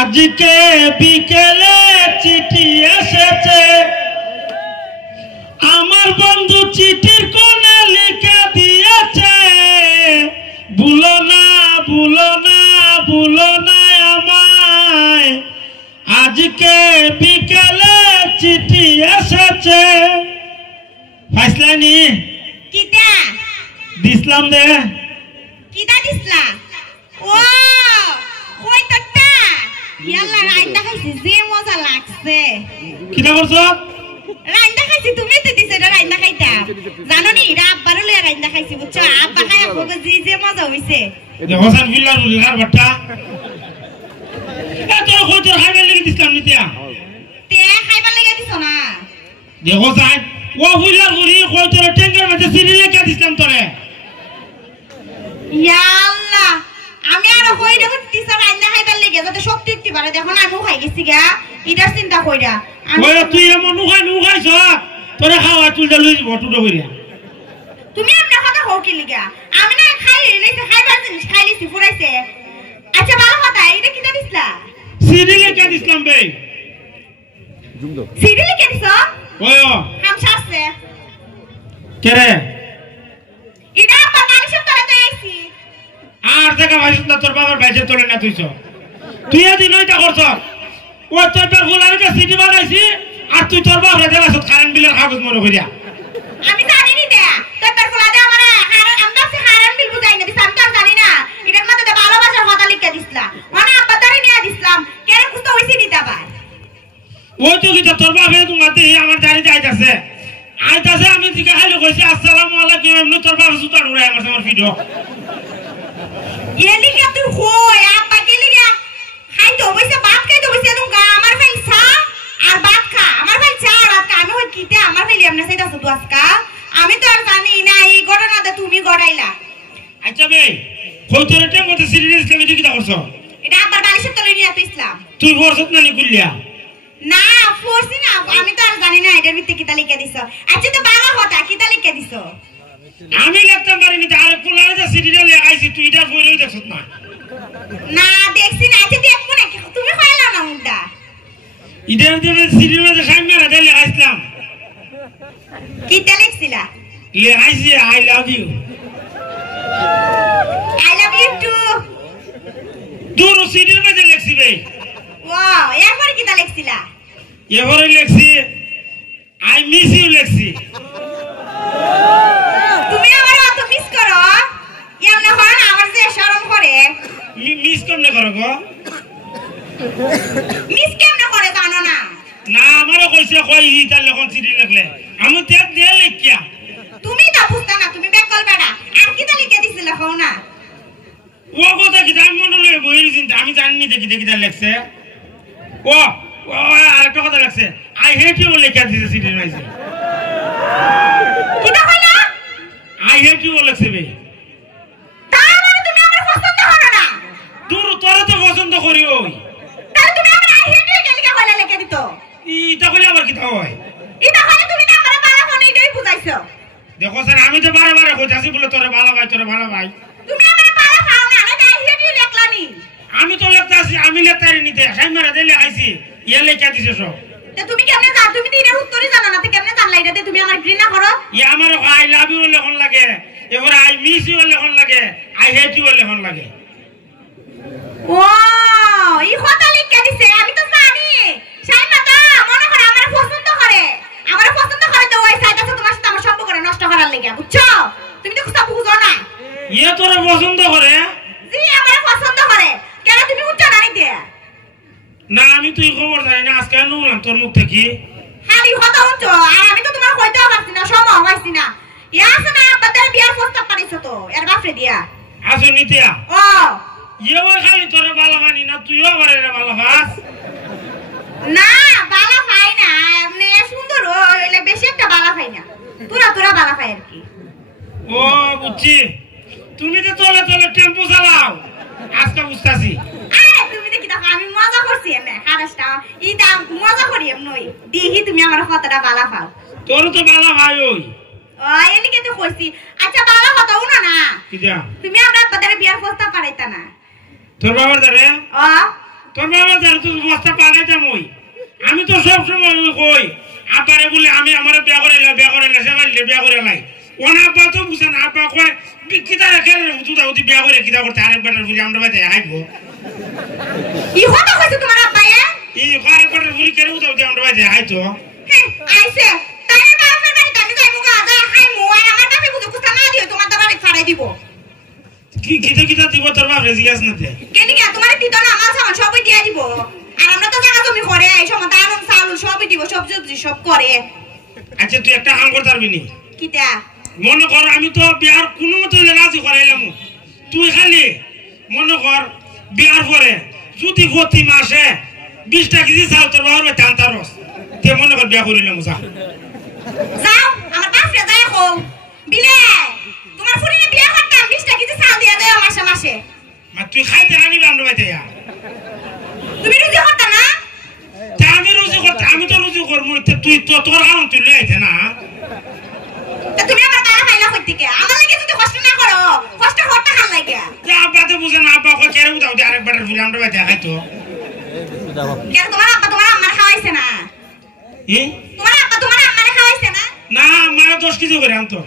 আজকে বিকেলে চিঠি এসেছে আমার বন্ধু চিঠির কোণে লিখে দিয়েছে ভুলো না ভুলো না ভুলো না আমায় আজকে বিকেলে চিঠি এসেছে ফাইসলানি কিটা দিসলাম দে কিটা দিসলা ও কই তটা ইয়াল্লা রাইন্দা খাইছি যে মজা লাগছে কিটা করছো রাইন্দা খাইছি তুমি তো দিছে এটা রাইন্দা খাইতা জানো নি এটা আব্বারও লইয়া রাইন্দা খাইছি বুঝছো আব্বা খাইয়া কবে যে মজা হইছে দেখো সান বিল্লার মুলিহার বাটা এত কই তোর খাইবার লাগি দিসলাম নিতিয়া তে খাইবার লাগি দিছ না দেখো সান ও বিল্লার মুলি কই তোর টেঙ্গার মধ্যে সিরি লেখা দিসলাম তোরে ইয়াল্লা আমি আর কই দেব টিচার রাইন্দা খাইবার লাগি যাতে শক্তি একটু বাড়ে দেখো না আমিও খাই গেছি গা এটার চিন্তা কইরা ওই তুই এমন নুখাইছ তোরে খাওয়া চুলটা লই যাব টুটো কইরা তুমি আমনা কথা কও কি লিগা আমি না খাই লইছে খাইবার জিনিস খাই লিছি ফুরাইছে আচ্ছা ভালো কথা এটা কিটা দিছলা সিরি লেখা দিসলাম বে সিডি লিখে দিছ ওই হাম শাসছে কেরে এটা বাঙালি সব করে তো আইছি আর দেখা ভাইছ না তোর বাবার ভাইছে তোরে না তুইছ তুই এদিন ওইটা করছ ও তোর তোর ফুলার কে সিডি বানাইছি আর তুই তোর বাবার দেলাছ কারেন্ট বিলের কাগজ মনে কইরা আমি জানি নি দে তোর ফুলাতে আমারে হারাম আমরা সে হারাম বিল বুঝাই না দিছাম তো জানি না এটার মধ্যে তো ভালোবাসার কথা লিখে দিছলা মানে আব্বা তারে নিয়ে দিছলাম কেন কুস্তা হইছি দিতা ভাই ওই তো কি তোর বাবা তোমাতে আমার দাঁড়ি যাইতাছে আইতাছে আমি জিজ্ঞাসা খাইলো কইছি আসসালামু আলাইকুম এমনি তোর বাবা জুতা উড়াই আমার ভিডিও এলিগা তুই কই আব্বা কে লিগা খাই তো বইছে ভাত খাই তো বইছে তুমি আমার ভাই চা আর ভাত খা আমার ভাই চা আর ভাত খা আমি কই কিতে আমার ভাই এমনে চাইতাছ তুই আজকা আমি তো আর জানি না এই ঘটনাটা তুমি গড়াইলা আচ্ছা বে কই তোর টেম মতে সিরিয়াস কেমন দিকে করছ এটা আব্বার বালিশের তলে নিয়ে তুই ইসলাম তুই বরছত না নি গুলিয়া না ফোর্সি না আমি তো আর জানি না এটার ভিতরে কিতা লিখে দিছ আচ্ছা তো বাবা হতা কিতা লিখে দিছ আমি লিখতে পারিনি আরে ফুলারে যে সিডিটা লেখাইছি তুই এটা বইরই দেখছত না না দেখছি না আচ্ছা দেখবো না তুমি খাইলা না মুদা ইদের দিনে সিডিটা যে সামনে রাতে লেখাইছিলাম কিতা লিখছিলা লেখাইছি আই লাভ ইউ টু দূর সিডির মধ্যে লেখছি বে ওয়াও এরপর কিতা লিখছিলা এবারে লেখছি আই মিস ইউ লেখছি তুমি আমার অত মিস করো এমন হয় না আমার যে শরম করে মিস কেমনে করো গো মিস কেমনে করে জানো না না আমারও কইছে কই ইটা লেখন সিডি লেখলে আমি তেজ দিয়ে লেখিয়া তুমি তা বুঝতা না তুমি বেকল বেড়া আর কিতা লিখে দিছিলা খাও না ও কথা কি আমি মনে লই বইর চিন্তা আমি জানি দেখি দেখি দা লেখছে ও ও আরেকটা কথা লেখছে আই হেট ইউ লেখা দিছে সিডির মধ্যে কিতা কইলা আই হেট ইউ লেখছে বে তার মানে তুমি আমার পছন্দ করো না দূর তোরে তো পছন্দ করি ওই তাহলে তুমি আমার আই হেট ইউ লিখে কইলা লিখে দিত ইটা কইলে আবার কি হয় এটা হয় তুমি না আমার বাবা ফোনে এটাই বুঝাইছো দেখো স্যার আমি তো বারে বারে কইতাছি বলে তোরে ভালো ভাই তুমি আমার বাবা খাও না আমি আই হেট ইউ লিখলানি আমি তো লেখতাছি আমি লেখতারি নিতে সাইমারা দিলে আইছি ইয়া লেখা দিছে সব তে তুমি কেমনে জানো তুমি তো এর উত্তরই জানো না তে কেমনে জানলা এটাতে তুমি আমার ঘৃণা করো ইয়া আমার আই লাভ ইউ লেখন লাগে এবার আই মিস ইউ লেখন লাগে আই হেট ইউ লেখন লাগে ও এই কথা লিখে দিছে আমি তো জানি সাইমাতা মনে করে আমার পছন্দ করে তো ওই সাইডাতে তোমার সাথে আমার সম্পর্ক নষ্ট করার লাগি বুঝছো তুমি তো কিছু বুঝো না ইয়া তোরে পছন্দ করে জি আমার পছন্দ করে কেন তুমি উঠছো না নিতে না আমি তুই খবর জানি না আজকে নুলাম তোর মুখ থেকে খালি কথা উঠছো আর আমি তো তোমার কইতেও পারছি না সময় হইছি না ইয়া আছে না আব্বাদের বিয়ার প্রস্তাব পাইছো তো এর বাপরে দিয়া আসো নিতিয়া ও ইয়া খালি তোরে ভালো মানি না তুইও আমার এর ভালো পাস না বালা পাই না এমনি সুন্দর হইলে বেশি একটা বালা পাই না তোরা বালা পাই আর কি ও বুঝছি তুমি তো চলে চলে টেম্পো চালাও আজকে বুঝতাছি আরে তুমি দেখি দেখো আমি মজা করছি এমনি হারাসটা ইটা মজা করি এমনি দেখি তুমি আমার কথাটা বালা পাও তোর তো ভালো ভাই ওই ও এলিকে তো কইছি আচ্ছা বালা কথা উনো না কি যা তুমি আমরা আব্বাদের বিয়ার প্রস্তাব পাঠাইতা না তোর বাবার দারে ও তোর বাবা যার তো বস্তা পাঠাইতাম ওই আমি তো সব সময় কই আপারে বলে আমি আমার বিয়া করে সে বললে বিয়া করে লাই ওনা আব্বা তো বুঝে না আব্বা কয় কিতা রেখে তুই উঠি বিয়া করে কিতা করতে আরেকবার বুঝি আমরা বাইতে আইবো ই কথা কইছে তোমার আব্বা ই আরেকবার বুঝি কেন উঠি আমরা বাইতে আইতো আইছে তাই বাপের বাড়ি আমি যাইবো গা যা খাইমু আর আমার বাপে বুঝে কুস্তা না দিও তোমার বাড়ি ছাড়াই দিব কি কিতা দিব তোর বাপ রেজিয়াস না তে কেনি কি তোমার দিত না আমার সামান সবই দিয়া দিব আর আমরা তো জায়গা জমি করে এই সময় দান চাল সবই দিব সব সবজি সব করে আচ্ছা তুই একটা কাম করতে পারবি নি কিটা মনে কর আমি তো বিয়ার কোনো মতে রাজি করাইলাম তুই খালি মনে কর বিয়ার পরে যদি প্রতি মাসে 20টা কেজি চাল তোর বাবার টানতা রস তে মনে কর বিয়া করিলাম যাও আমার বাপরে যাই কও বিলে তোমার ফুরিনে বিয়া করতাম 20টা কেজি চাল দিয়া দেও মাসে মাসে মা তুই খাইতে রাখবি আমরা বাইতে তুমি রুজি করতা না আমি রুজি করতে আমি তো রুজি করবো তুই তো তোর কারণ তুই লইতে না তুমি আমার বাবা খাইলা কই থেকে আমার লাগে যদি কষ্ট না করো কষ্ট করতে খাল লাগে আব্বা তো বুঝে না আব্বা কই কেন দাও আরেকবার ফুলে আমরা বাইতে খাইতো কেন তোমার আব্বা তোমার আম্মার খাওয়াইছে না তোমার আব্বা তোমার আম্মার খাওয়াইছে না না আমার 10 কেজি করে আনতো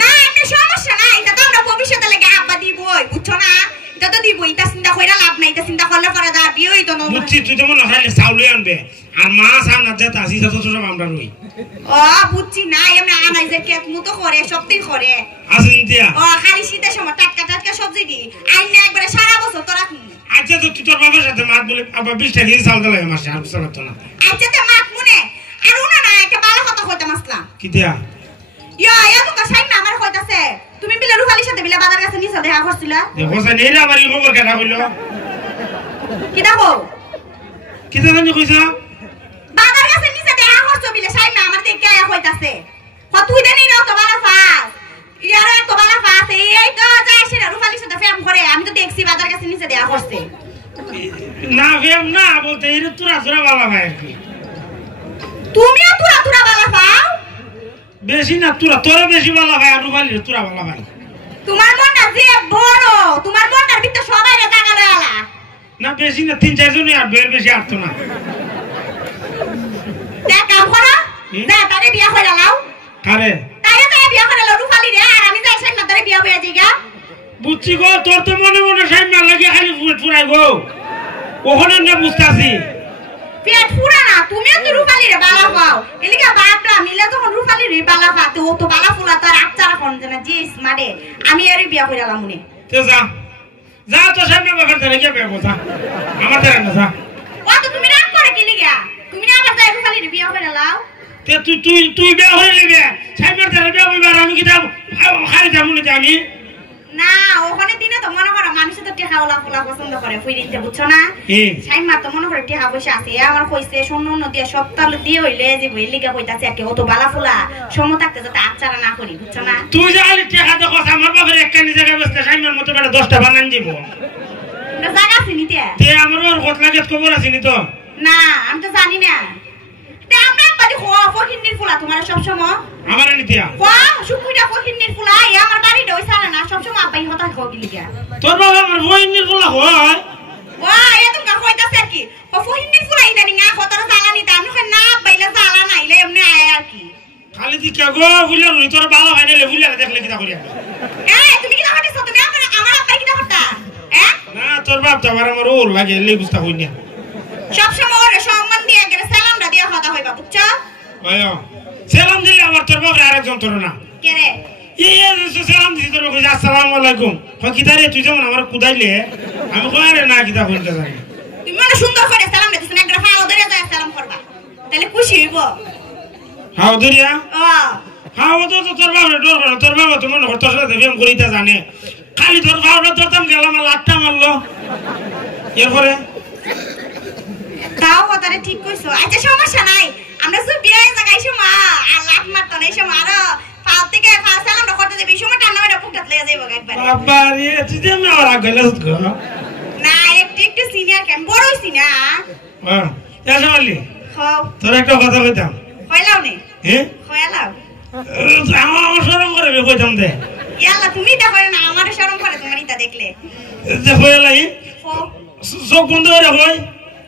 না একটা সমস্যা নাই এটা তো আমরা ভবিষ্যতে লাগে আব্বা দিবই বুঝছো না এটা তো দিবই এটা চিন্তা কইরা লাভ নাই এটা চিন্তা করলে পরে দাঁড় বিয়ে হইতো না বুঝছি তুই তো মনে হয় চাউলই আনবে আর মাছ আনার যেতে আসি যত সব আমরা রই বুঝছি না এমনি আনাই যে কেত মতো করে সবটাই করে আসেন দিয়া খালি শীতের সময় টাটকা টাটকা সবজি দি আইনে একবারে সারা বছর তোরা আচ্ছা তো তুই তোর বাবার সাথে মাছ বলে আবার 20টা কেজি চাউল দিলে মাসে আর বুঝতে পারতো না আচ্ছা তো মাছ মনে আর উনা না একটা ভালো কথা কইতে মাসলাম কি দিয়া তো সাইমা আমার কইতাছে তুমি বিলে রুফালির সাথে বিলে বাজার কাছে নিছে দেখা করছিলা দেখো জানি রে আমার খবর কেডা কইলো কি দেখো কি জানি কইছা বাজার কাছে নিছে দেখা করছো বিলে সাইমা আমার দেখে আয়া কইতাছে তুই দেনি না তো বালা ফাস ইয়ারে তো বালা ফাস এই তো যায় সে রুফালির সাথে ফেম করে আমি তো দেখছি বাজার কাছে নিছে দেখা করছে না ফেম না বলতে এই তোরা তোরা বালা ভাই কি তুমিও তোরা বালা পাও বেশি না তোরা বেশি বালা ভাই আর রুফালির তোরা বালা ভাই তোমার মনটা যে বড় তোমার মনটার ভিতর সবাই রে টাকা লয়ালা না বেশি না 3-4 জনই আর বেশি আটতো না টাকা করো না তারে বিয়া কইরা লাও কারে তারে বিয়া কইরা লাও রুফালি রে আর আমি যাই সাইমা তারে বিয়া হইয়া যাইগা বুঝছি গো তোর তো মনে সাইমা লাগে খালি ফুরাই গো ওখানে না বুঝতাছি পেট ফুরা না তুমিও তো রুফালি রে বালা পাও এলিকা বাপরা মিলে যখন রুফালি রে বালা পাতে ও তো বালা ফুলা তার আচ্চারা কোন জানা জি স্মার্টে আমি এর বিয়া কইরা লামুনে তে যা তো সামনে বাবার ধরে গিয়ে বিয়া কথা আমাদের না যা ও তো তুমি রাগ করে কি লিগা তুমি না আবার যাই রুফালি রে বিয়া কইরা লাও তে তুই বিয়া হয়ে নিবে সামনে ধরে বিয়া হইবার আমি কি যাব খালি যাবো না আমি না ওখানে দিনে তো মনে করো মানুষ তো টেকা ওলা ফুলা পছন্দ করে ফুইরিনতে বুঝছো না সাইমা তো মনে করে টেকা পয়সা আছে আমার কইছে শূন্য নদী সপ্তাহ দিয়ে হইলে যে বইলিগা কইতাছে একে অত বালা ফুলা সম থাকতে যাতে আচ্চারা না করি বুঝছো না তুই যে খালি টেকা দেখো আমার বাবার একখানি জায়গা বসতে সাইমার মতো বেটা 10টা বানান দিব না জায়গা চিনিতে তে আমার ওর কত লাগে খবর আছে নি তো না আমি তো জানি না তে আমরা বাড়ি ফকিন্নির ফুলা তোমার সব সময় আমার নিতিয়া সুকুইটা ফকিন্নির ফুলা এই আমার বাড়ি দই সারা না সব সময় আপাই হতা খাওয়া গিলিগা তোর বাবা আমার বইন্নির ফুলা হয় এ তুমি কইতাছ কি ফকিন্নির ফুলা ইদানি না কতরা জ্বালানি তা আমি না বাইলে জ্বালা নাইলে এমনি আয় আর কি খালি দি কে গো বুইলা রই তোর বাবা খাইলে বুইলা দেখলে কিটা করিয়া তুমি কি করতেছ তুমি আমার আব্বা কি করতা না তোর বাপ তো আমার ওর লাগে এলি বুঝতা হই না সব সময় ওরে সম্মান দিয়ে গেলে সালামটা দিয়া কথা হইবা বুঝছো আয়ো সালাম দিলে আবার তোর বাবার আরেকজন তোর না কে রে সালাম দিছি তোর কই আসসালামু আলাইকুম কিদারে তুই যেমন আমার কুদাইলে আমি কইরে না কিটা কইতে জানি তুমি মানে সুন্দর করে সালাম দিছ না গ্রাফা ওদরে যায় সালাম করবা তাহলে খুশি হইব হাও দরিয়া হাও তো তোর বাবা ডর করে তোর বাবা তো মনে করতে সাথে প্রেম করিতে জানে খালি তোর বাবা তোরতাম গেলাম লাটটা মারলো এরপরে তাও কথাটা ঠিক কইছো আচ্ছা সমস্যা নাই আমরা সব বিয়ে জায়গায় সময় আর লাট মারতো না এই সময় আরো ফাল থেকে ফাল সালামটা করতে যাবি সময় টান্না মেরে ফুকটাত লেগে যাইব একবার বাবা রে তুই যে আমি আর গেলে গো না একটু সিনিয়র কেন বড় হইছি না এসে বললি খাও তোর একটা কথা কইতাম কইলাও নে হ্যাঁ কইলাও আমার শরম করে কইতাম দে ইয়াল্লা তুমি দেখো না আমারে শরম করে তোমার ইটা দেখলে দেখো এলাই হো চোখ বন্ধ করে হই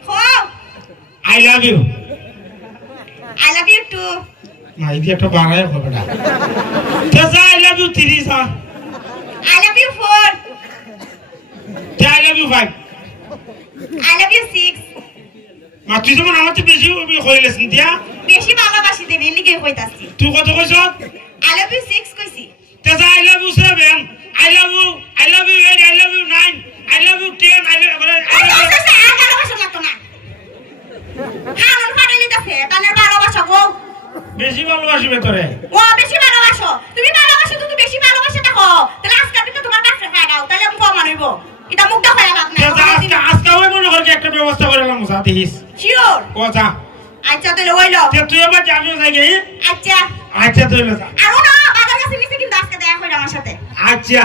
হো আই লাভ ইউ টু মাই দি একটা বাড়ায় হবে না তেজা আই লাভ ইউ 3 সা আই লাভ ইউ 4 তে I love you 5 I love you 6 মা তুই যেমন আমার তো বেশি হইলেছ দিয়া বেশি ভালোবাসি দেন এর লিগে কইতাছি তুই কত কইছ আই লাভ ইউ 6 কইছি তেজা I love you 7 I love you 8 I love you 9 I love you 10 I love আচ্ছা আর ভালোবাসা লাগতো না হারুন ফাটাইলি দাসে তানের ভালোবাসা গো বেশি ভালোবাসিবে তোরে ও বেশি ভালোবাসো তুমি ভালোবাসো তুমি বেশি ভালোবাসা দেখো তাহলে আজকে তো তোমার কাছে খাই দাও তাহলে আমি প্রমাণ হইব এটা মুখ দেখা লাভ না আজকে ওই মনে কর একটা ব্যবস্থা করেলাম যা দেখিস শিওর ও যা আচ্ছা তাহলে ওইলো তুই আবার যাবিও যাই গে আচ্ছা আচ্ছা তুই যা আর ওটা বাজার কাছে নিচে কিন্তু আজকে দেখা কইরা আমার সাথে আচ্ছা